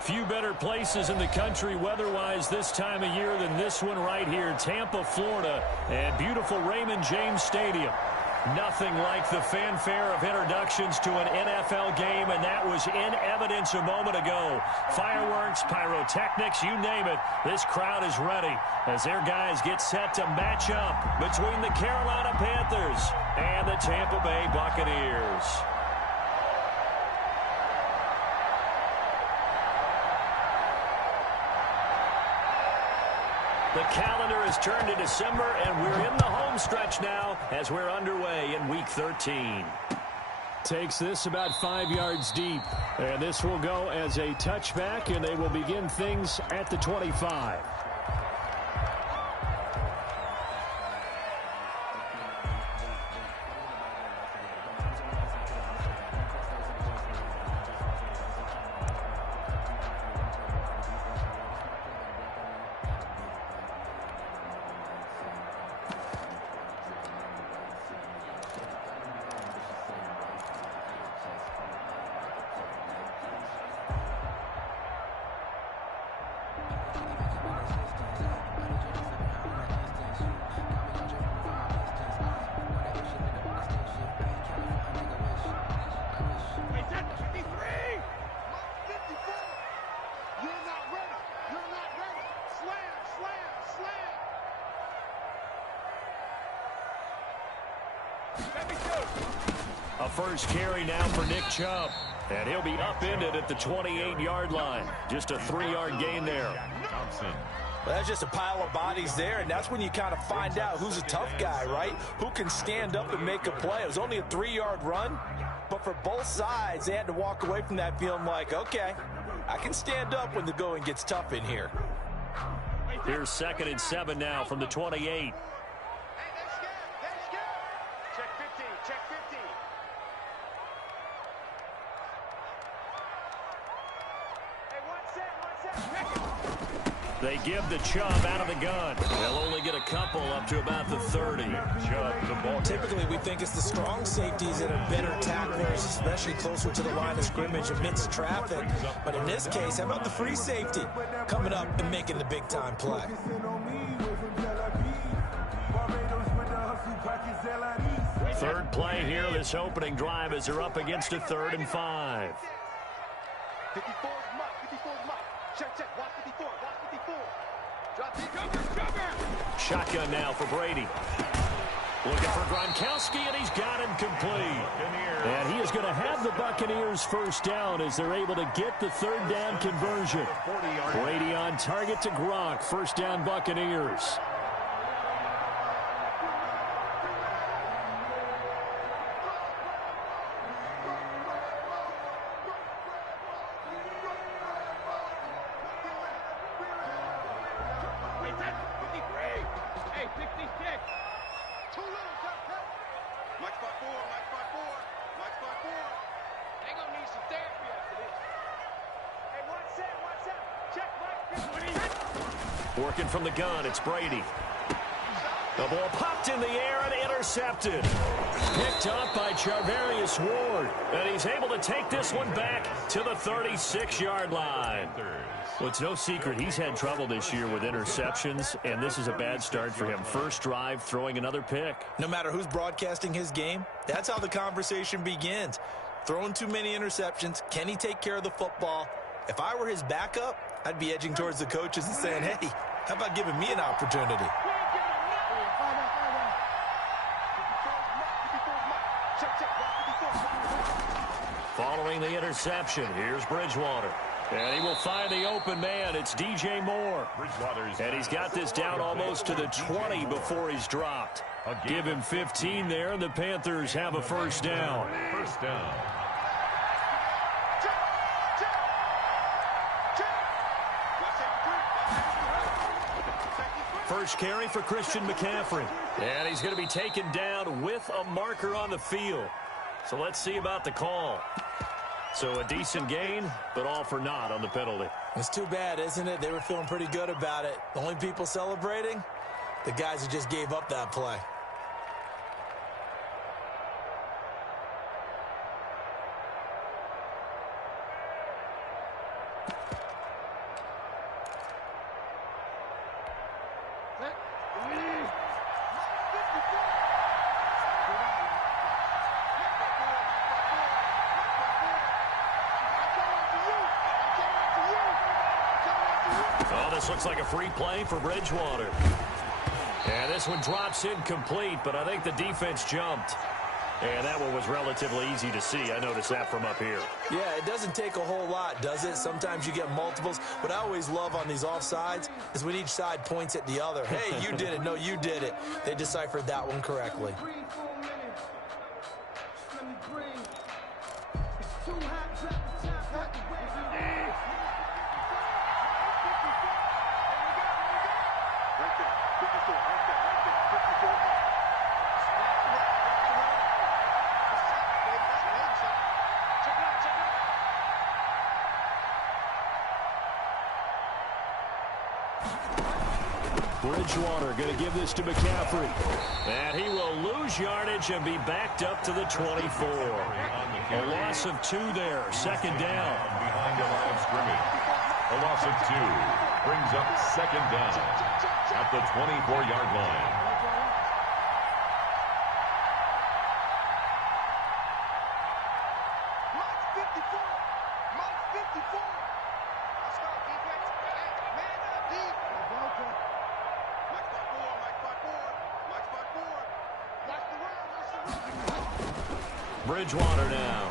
Few better places in the country weather-wise this time of year than this one right here, Tampa, Florida, and beautiful Raymond James Stadium. Nothing like the fanfare of introductions to an NFL game, and that was in evidence a moment ago. Fireworks, pyrotechnics, you name it, this crowd is ready as their guys get set to match up between the Carolina Panthers and the Tampa Bay Buccaneers. The calendar has turned to December, and we're in the home stretch now as we're underway in Week 13. Takes this about 5 yards deep, and this will go as a touchback, and they will begin things at the 25. A first carry now for Nick Chubb. And he'll be upended at the 28-yard line. Just a 3-yard gain there. Well, that's just a pile of bodies there, and that's when you kind of find out who's a tough guy, right? Who can stand up and make a play. It was only a 3-yard run, but for both sides, they had to walk away from that feeling like, okay, I can stand up when the going gets tough in here. Here's 2nd and 7 now from the 28. They give the Chubb out of the gun. They'll only get a couple up to about the 30. Chubb, the ball. Typically, we think it's the strong safeties that are better tacklers, especially closer to the line of scrimmage amidst traffic. But in this case, how about the free safety coming up and making the big-time play? Third play here, this opening drive as they're up against a 3rd and 5. 54 mark, 54 mark. Check, watch 54, watch 54. Drop the cover. Shotgun now for Brady. Looking for Gronkowski, and he's got him complete. And he is going to have the Buccaneers first down as they're able to get the 3rd down conversion. Brady on target to Gronk. First down Buccaneers. Working from the gun, it's Brady. The ball popped in the air and intercepted. Picked up by Charvarius Ward. And he's able to take this one back to the 36-yard line. Well, it's no secret he's had trouble this year with interceptions, and this is a bad start for him. First drive, throwing another pick. No matter who's broadcasting his game, that's how the conversation begins. Throwing too many interceptions, can he take care of the football? If I were his backup, I'd be edging towards the coaches and saying, hey, how about giving me an opportunity? Following the interception, here's Bridgewater. And he will find the open man. It's DJ Moore. And he's got this down almost to the 20 before he's dropped. Give him 15 there, and the Panthers have a first down. First down. First carry for Christian McCaffrey. And he's going to be taken down with a marker on the field. So let's see about the call. So a decent gain, but all for naught on the penalty. It's too bad, isn't it? They were feeling pretty good about it. The only people celebrating, the guys who just gave up that play. this looks like a free play for Bridgewater. And this one drops incomplete, but I think the defense jumped. And that one was relatively easy to see. I noticed that from up here. Yeah, it doesn't take a whole lot, does it? Sometimes you get multiples. What I always love on these offsides is when each side points at the other. Hey, you did it. No, you did it. They deciphered that one correctly. Bridgewater going to give this to McCaffrey. And he will lose yardage and be backed up to the 24. A loss of 2 there. Second down. Behind the line of scrimmage. A loss of 2 brings up second down at the 24-yard line. Bridgewater now.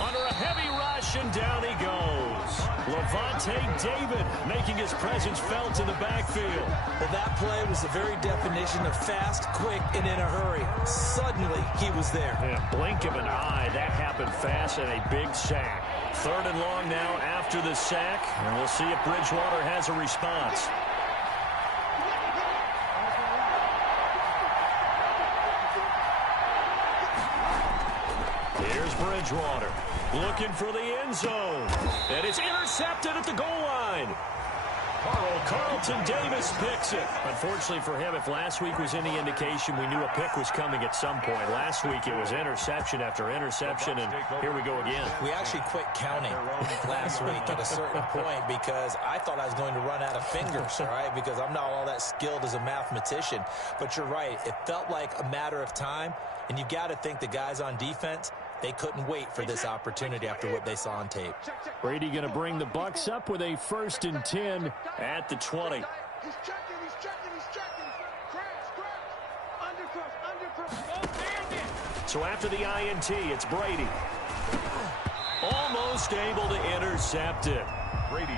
Under a heavy rush, and down he goes. Levante David making his presence felt in the backfield. Well, that play was the very definition of fast, quick, and in a hurry. Suddenly, he was there. Yeah, blink of an eye, that happened fast, and a big sack. 3rd and long now after the sack, and we'll see if Bridgewater has a response. Here's Bridgewater looking for the end zone. And it's intercepted at the goal line. Carlton Davis picks it. Unfortunately for him, if last week was any indication, we knew a pick was coming at some point. Last week it was interception after interception, and here we go again. We actually quit counting last week at a certain point because I thought I was going to run out of fingers, all right, because I'm not all that skilled as a mathematician. But you're right. It felt like a matter of time, and you got to think the guys on defense, they couldn't wait for this opportunity after what they saw on tape. Brady going to bring the Bucs up with a 1st and 10 at the 20. He's checking. So after the INT, it's Brady. Almost able to intercept it.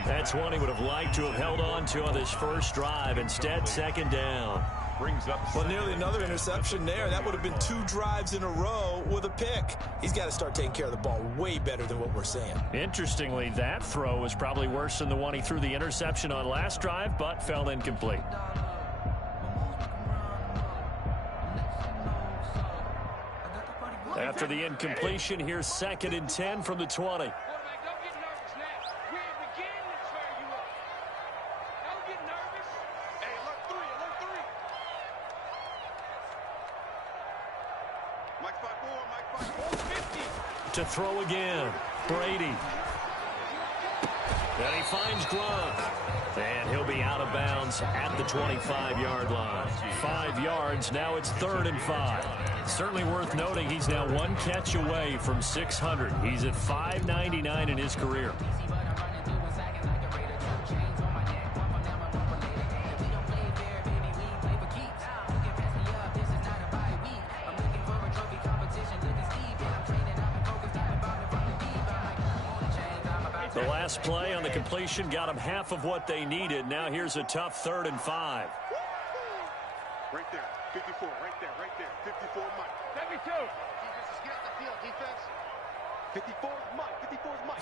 That's one he would have liked to have held on to on this first drive. Instead, second down. Well, nearly another interception there. That would have been 2 drives in a row with a pick. He's got to start taking care of the ball way better than what we're seeing. Interestingly, that throw was probably worse than the one he threw the interception on last drive, but fell incomplete. After the incompletion, here's 2nd and 10 from the 20. To throw again, Brady. And he finds Gronk. And he'll be out of bounds at the 25-yard line. 5 yards, now it's 3rd and 5. Certainly worth noting he's now 1 catch away from 600. He's at 599 in his career. The last play on the completion got them half of what they needed. Now here's a tough 3rd and 5. Right there, 54, right there, 54 Mike. 72. Defense is getting the field, defense. 54 Mike, 54 Mike.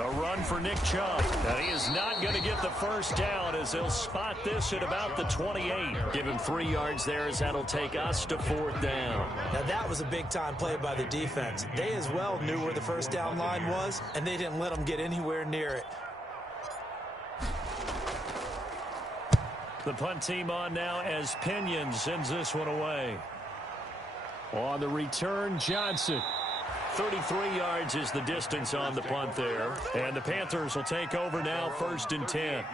A run for Nick Chubb. Now he is not going to get the first down as they'll spot this at about the 28. Give him 3 yards there as that'll take us to 4th down. Now that was a big-time play by the defense. They as well knew where the first down line was, and they didn't let them get anywhere near it. The punt team on now as Pinion sends this one away. On the return, Johnson. 33 yards is the distance on the punt there. And the Panthers will take over now, 1st and 10.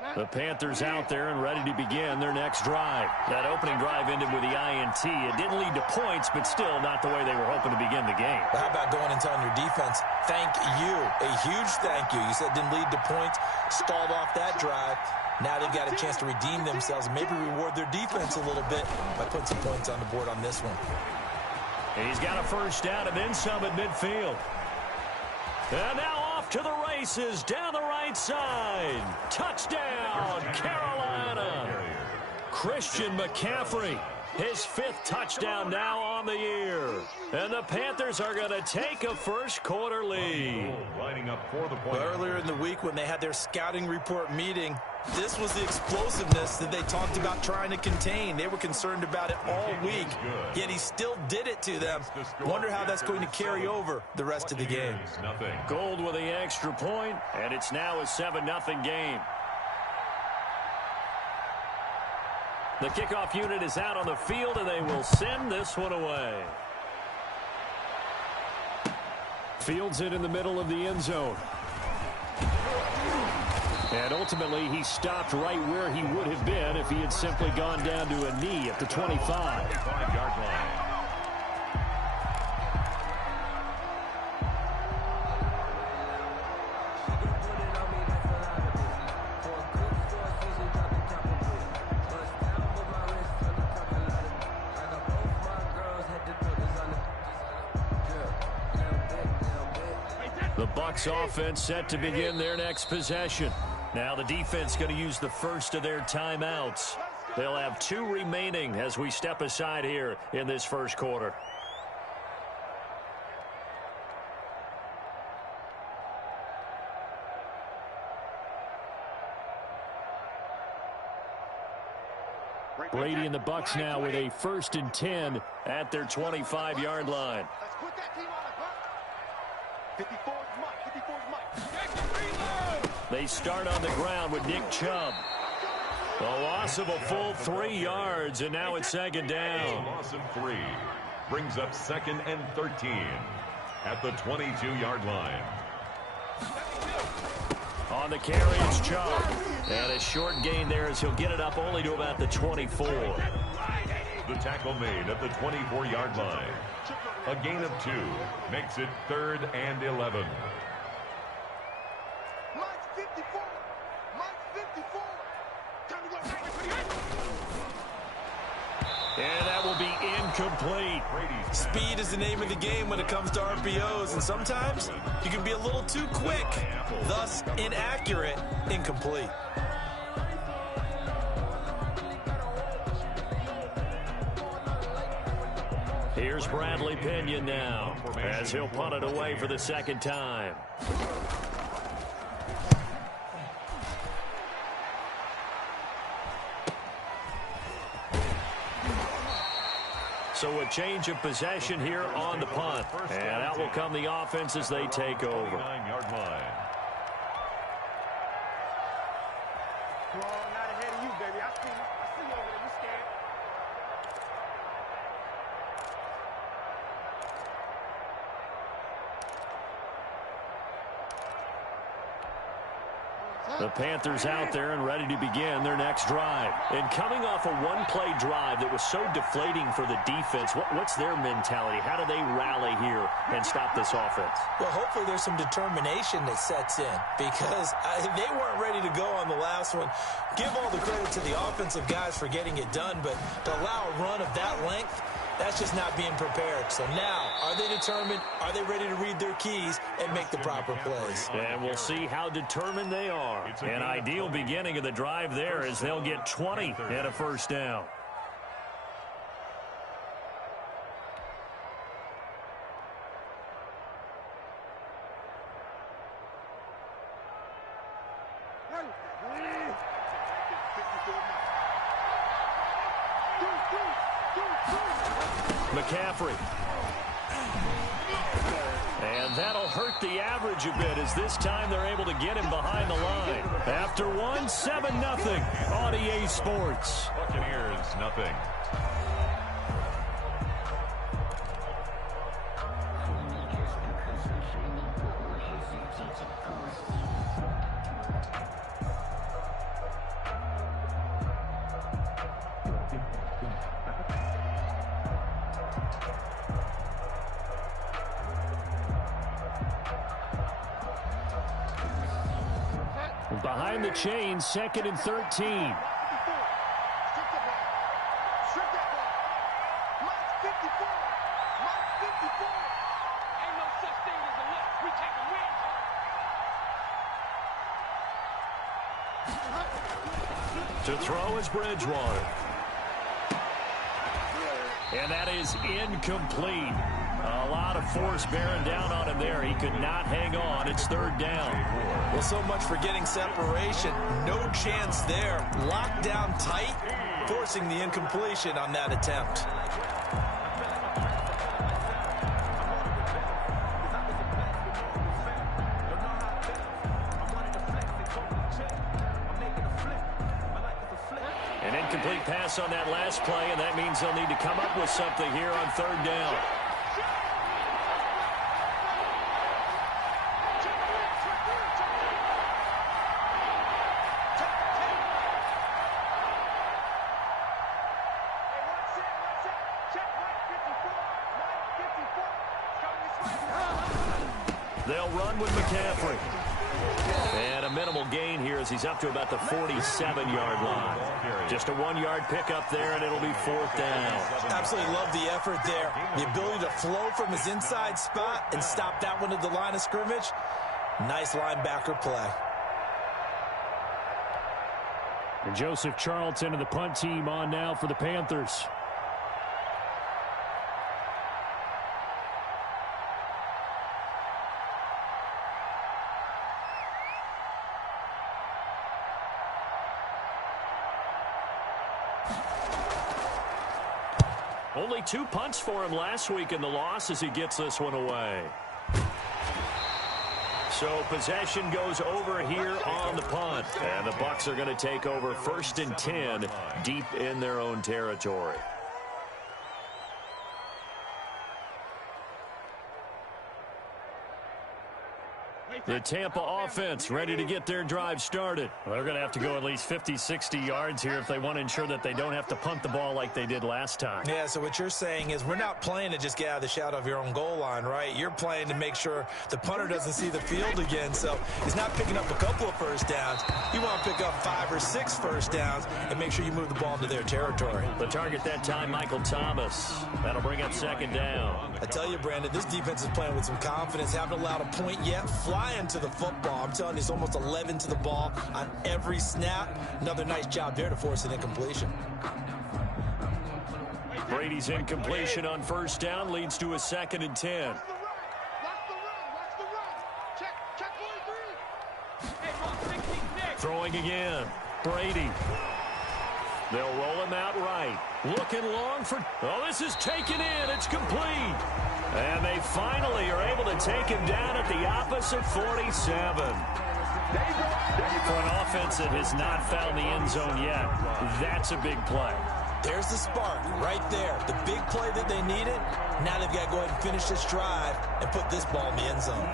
The Panthers out there and ready to begin their next drive. That opening drive ended with the INT. It didn't lead to points, but still not the way they were hoping to begin the game. Well, how about going and telling your defense, thank you, a huge thank you. You said it didn't lead to points, stalled off that drive. Now they've got a chance to redeem themselves and maybe reward their defense a little bit by putting some points on the board on this one. He's got a first down and then some at midfield. And now off to the races down the right side. Touchdown, Carolina. Christian McCaffrey, his 5th touchdown now on the year. And the Panthers are going to take a first-quarter lead. Lining up for the point. Earlier in the week when they had their scouting report meeting, this was the explosiveness that they talked about trying to contain. They were concerned about it all week, yet he still did it to them. Wonder how that's going to carry over the rest of the game. Gold with the extra point, and it's now a 7-0 game. The kickoff unit is out on the field, and they will send this one away. Fields it in the middle of the end zone. And ultimately, he stopped right where he would have been if he had simply gone down to a knee at the 25. 5-yard line. The Bucs offense set to begin their next possession. Now the defense going to use the first of their timeouts. They'll have 2 remaining as we step aside here in this first quarter. Brady and the Bucs now with a 1st and 10 at their 25-yard line. Let's put that team on the clock. 54's Mike. 54's Mike. They start on the ground with Nick Chubb. A loss of a full 3 yards, and now it's 2nd down. A loss of 3 brings up 2nd and 13 at the 22-yard line. On the carry, it's Chubb. And a short gain there as he'll get it up only to about the 24. The tackle made at the 24-yard line. A gain of 2 makes it 3rd and 11. Mike's 54. Mike's 54. Time to go. And that will be incomplete. Speed is the name of the game when it comes to RPOs, and sometimes you can be a little too quick, thus inaccurate, incomplete. Here's Bradley Pinion now as he'll punt it away for the 2nd time. So a change of possession here on the punt. And out will come the offense as they take over. 29-yard line. Come on, not ahead of you, baby. I see you. I see you over there. You scared. The Panthers out there and ready to begin their next drive. And coming off a one-play drive that was so deflating for the defense, what's their mentality? How do they rally here and stop this offense? Well, hopefully there's some determination that sets in because they weren't ready to go on the last one. Give all the credit to the offensive guys for getting it done, but to allow a run of that length, that's just not being prepared. So now, are they determined? Are they ready to read their keys and make the proper plays? And we'll see how determined they are. An ideal beginning of the drive there as they'll get 20 and a first down. McCaffrey. And that'll hurt the average a bit as this time they're able to get him behind the line. After one, 7-0 on EA Sports. Buccaneers, nothing. Behind the chain, 2nd and 13. To throw is Bridgewater. And that is incomplete. A lot of force bearing down on him there. He could not hang on. It's 3rd down. Well, so much for getting separation. No chance there. Locked down tight, forcing the incompletion on that attempt. An incomplete pass on that last play, and that means they'll need to come up with something here on 3rd down. They'll run with McCaffrey. And a minimal gain here as he's up to about the 47-yard line. Just a 1-yard pickup there, and it'll be 4th down. Absolutely love the effort there. The ability to flow from his inside spot and stop that one at the line of scrimmage. Nice linebacker play. And Joseph Charlton and the punt team on now for the Panthers. Only 2 punts for him last week in the loss as he gets this one away. So possession goes over here on the punt. And the Bucs are going to take over 1st and 10 deep in their own territory. The Tampa offense ready to get their drive started. Well, they're going to have to go at least 50, 60 yards here if they want to ensure that they don't have to punt the ball like they did last time. Yeah, so what you're saying is we're not playing to just get out of the shadow of your own goal line, right? You're playing to make sure the punter doesn't see the field again. So he's not picking up a couple of first downs. You want to pick up 5 or 6 first downs and make sure you move the ball into their territory. The target that time, Michael Thomas. That'll bring up 2nd down. I tell you, Brandon, this defense is playing with some confidence. Haven't allowed a point yet. Flying to the football. I'm telling you, it's almost 11 to the ball on every snap. Another nice job there to force an incompletion. Brady's incompletion on 1st down leads to a 2nd and 10. Throwing again. Brady. They'll roll him out right. Looking long for... Oh, this is taken in. It's complete. And they finally are able to take him down at the opposite 47. For an offense that has not found the end zone yet, that's a big play. There's the spark right there. The big play that they needed. Now they've got to go ahead and finish this drive and put this ball in the end zone.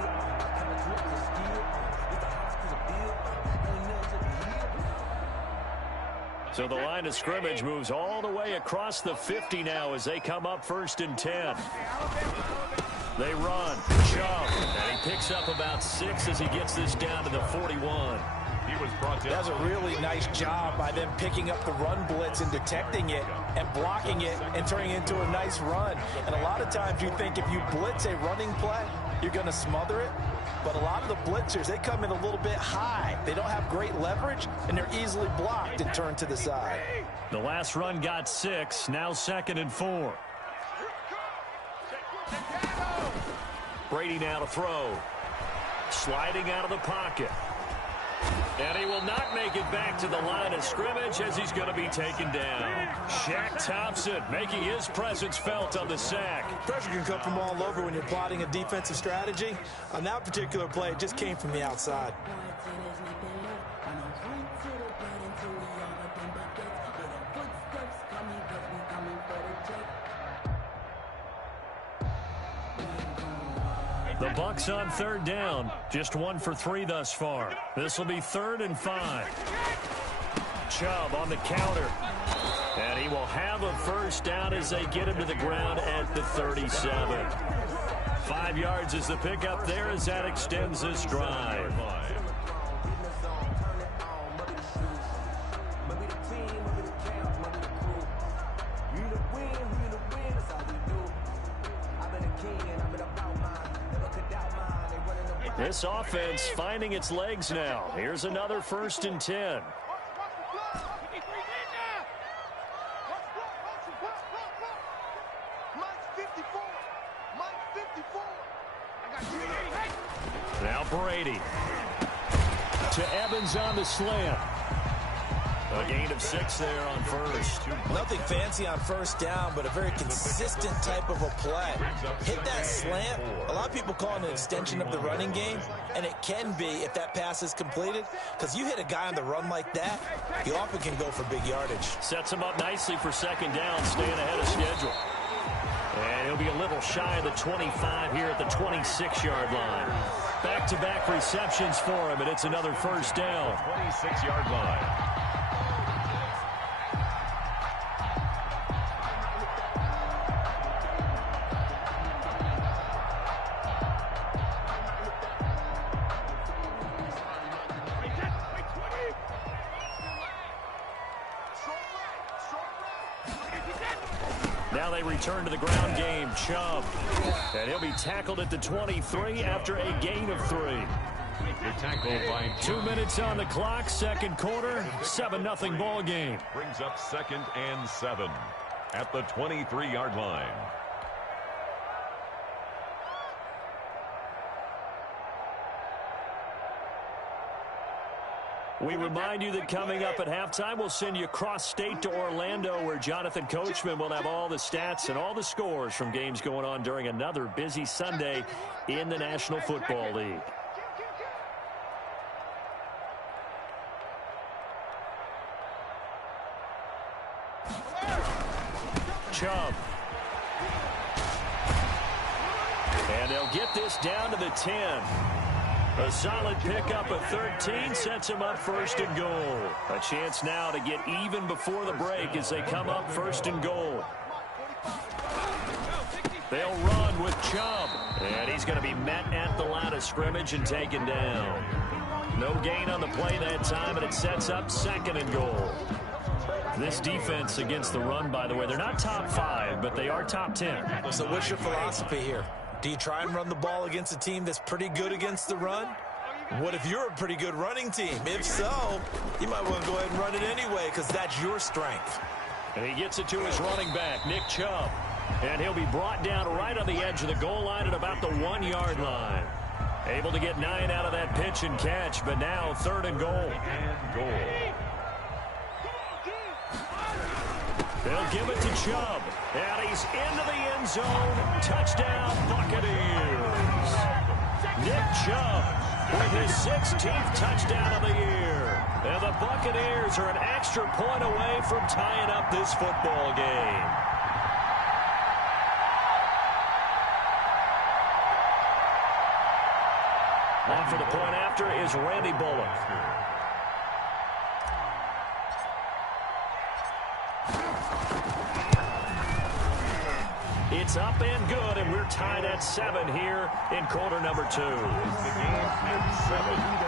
So the line of scrimmage moves all the way across the 50 now as they come up 1st and 10. They run. Chubb. And he picks up about 6 as he gets this down to the 41. He was brought down. That's a really nice job by them picking up the run blitz and detecting it and blocking it and turning it into a nice run. And a lot of times you think if you blitz a running play, you're going to smother it. But a lot of the blitzers, they come in a little bit high. They don't have great leverage, and they're easily blocked and turned to the side. The last run got 6. Now 2nd and 4. Brady now to throw. Sliding out of the pocket. And he will not make it back to the line of scrimmage as he's going to be taken down. Shaq Thompson making his presence felt on the sack. Pressure can come from all over when you're plotting a defensive strategy. On that particular play, it just came from the outside. The Bucs on 3rd down. Just 1 for 3 thus far. This will be 3rd and 5. Chubb on the counter. And he will have a first down as they get him to the ground at the 37. 5 yards is the pickup there as that extends this drive. This offense finding its legs now. Here's another 1st and 10. Now Brady. To Evans on the slant. A gain of 6 there on first. Nothing fancy on first down, but a very consistent type of a play. Hit that slant. A lot of people call it an extension of the running game, and it can be if that pass is completed, because you hit a guy on the run like that, he often can go for big yardage. Sets him up nicely for 2nd down, staying ahead of schedule. And he'll be a little shy of the 25 here at the 26-yard line. Back-to-back receptions for him, and it's another 1st down. 26-yard line. Now they return to the ground game. Chubb. And he'll be tackled at the 23 after a gain of 3. Tackled by 2 minutes on the clock, 2nd quarter, 7-0 ball game. Brings up 2nd and 7 at the 23-yard line. We remind you that coming up at halftime, we'll send you cross-state to Orlando, where Jonathan Coachman will have all the stats and all the scores from games going on during another busy Sunday in the National Football League. Chubb. And they'll get this down to the 10. A solid pickup of 13 sets him up 1st and goal. A chance now to get even before the break as they come up 1st and goal. They'll run with Chubb. And he's going to be met at the line of scrimmage and taken down. No gain on the play that time, and it sets up 2nd and goal. This defense against the run, by the way, they're not top 5, but they are top 10. So what's your philosophy here? Do you try and run the ball against a team that's pretty good against the run? What if you're a pretty good running team? If so, you might want to go ahead and run it anyway, because that's your strength. And he gets it to his running back, Nick Chubb. And he'll be brought down right on the edge of the goal line at about the 1-yard line. Able to get 9 out of that pitch and catch, but now 3rd and goal. They'll give it to Chubb. And he's into the end zone. Touchdown, Buccaneers. Nick Chubb with his 16th touchdown of the year. And the Buccaneers are an extra point away from tying up this football game. On for the point after is Randy Bullock. It's up and good, and we're tied at 7 here in quarter number 2. The game at 7.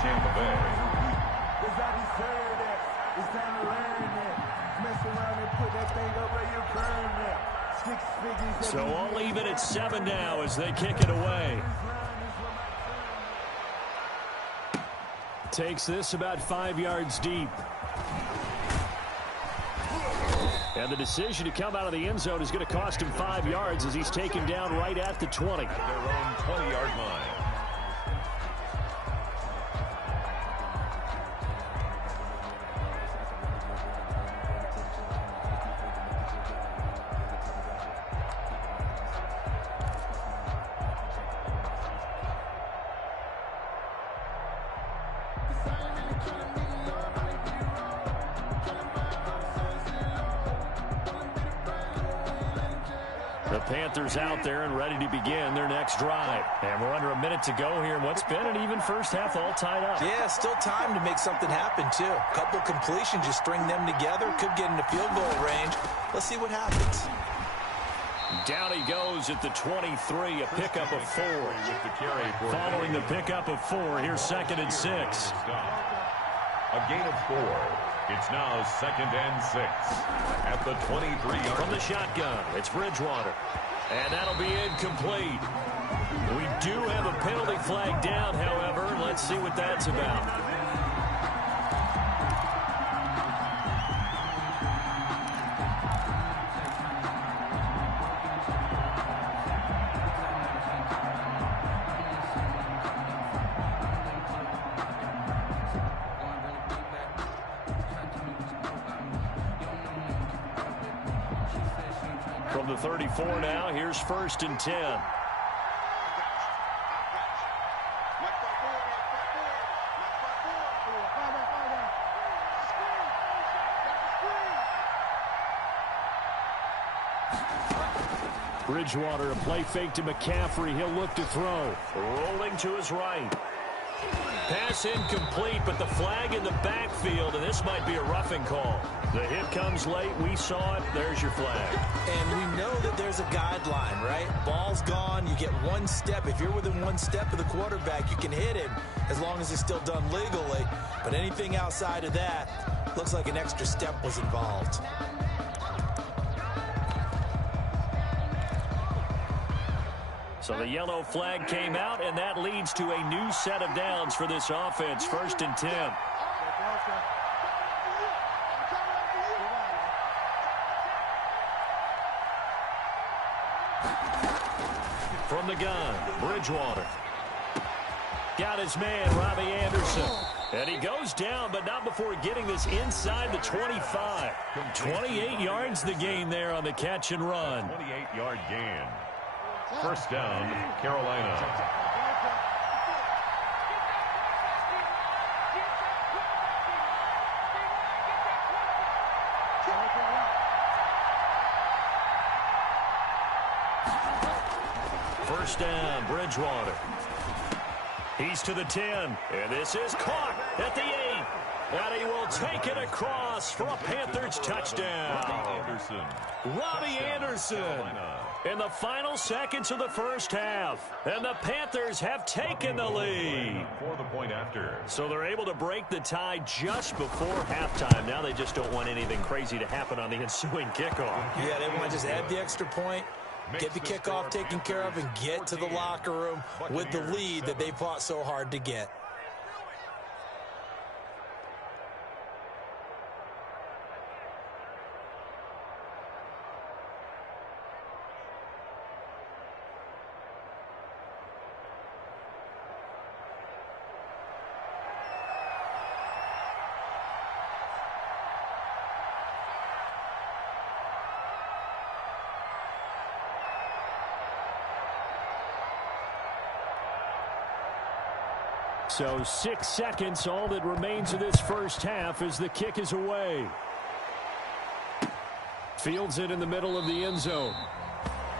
Tampa Bay. So all even at 7 now as they kick it away. Takes this about 5 yards deep. And the decision to come out of the end zone is going to cost him 5 yards as he's taken down right at the 20. At their own 20-yard line. The Panthers out there and ready to begin their next drive. And we're under a minute to go here in what's been an even first half, all tied up. Yeah, still time to make something happen, too. A couple completions, just string them together. Could get into field goal range. Let's see what happens. Down he goes at the 23, a pickup of 4. Following the pickup of 4, here's 2nd and 6. A gain of 4. It's now 2nd and 6 at the 23-yard. From the shotgun, it's Bridgewater. And that'll be incomplete. We do have a penalty flag down, however. Let's see what that's about. From the 34 now, here's 1st and 10. Bridgewater, a play fake to McCaffrey. He'll look to throw. Rolling to his right. Pass incomplete, but the flag in the backfield, and this might be a roughing call. The hit comes late. We saw it. There's your flag. And we know that there's a guideline, right? Ball's gone. You get 1 step. If you're within 1 step of the quarterback, you can hit him as long as it's still done legally. But anything outside of that, looks like an extra step was involved. So the yellow flag came out, and that leads to a new set of downs for this offense. 1st and 10. From the gun, Bridgewater. Got his man, Robbie Anderson. And he goes down, but not before getting this inside the 25. 28 yards the gain there on the catch and run. 28-yard gain. 1st down, Carolina. First down, Bridgewater. He's to the 10, and this is caught at the 8. And he will take it across for a Panthers touchdown. Robbie Anderson in the final seconds of the first half. And the Panthers have taken the lead. For the point after. So they're able to break the tie just before halftime. Now they just don't want anything crazy to happen on the ensuing kickoff. Yeah, they want to just add the extra point, get the kickoff taken care of, and get to the locker room with the lead that they fought so hard to get. So 6 seconds, all that remains of this first half as the kick is away. Fields it in the middle of the end zone.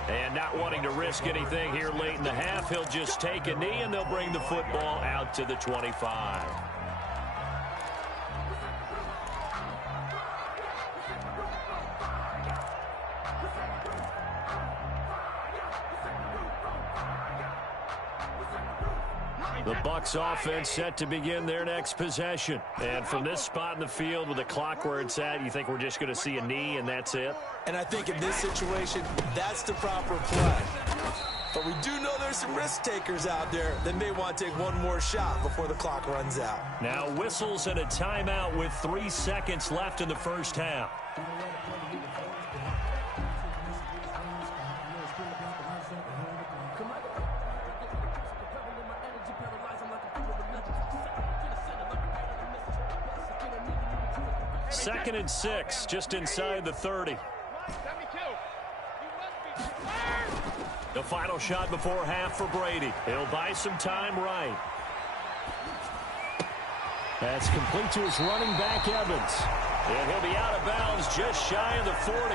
And not wanting to risk anything here late in the half, he'll just take a knee and they'll bring the football out to the 25. The Bucs offense set to begin their next possession. And from this spot in the field with the clock where it's at, you think we're just going to see a knee and that's it? And I think in this situation, that's the proper play. But we do know there's some risk takers out there that may want to take one more shot before the clock runs out. Now whistles and a timeout with 3 seconds left in the first half. Second and 6, just inside the 30. The final shot before half for Brady. He'll buy some time right. That's complete to his running back, Evans. And he'll be out of bounds just shy of the 40.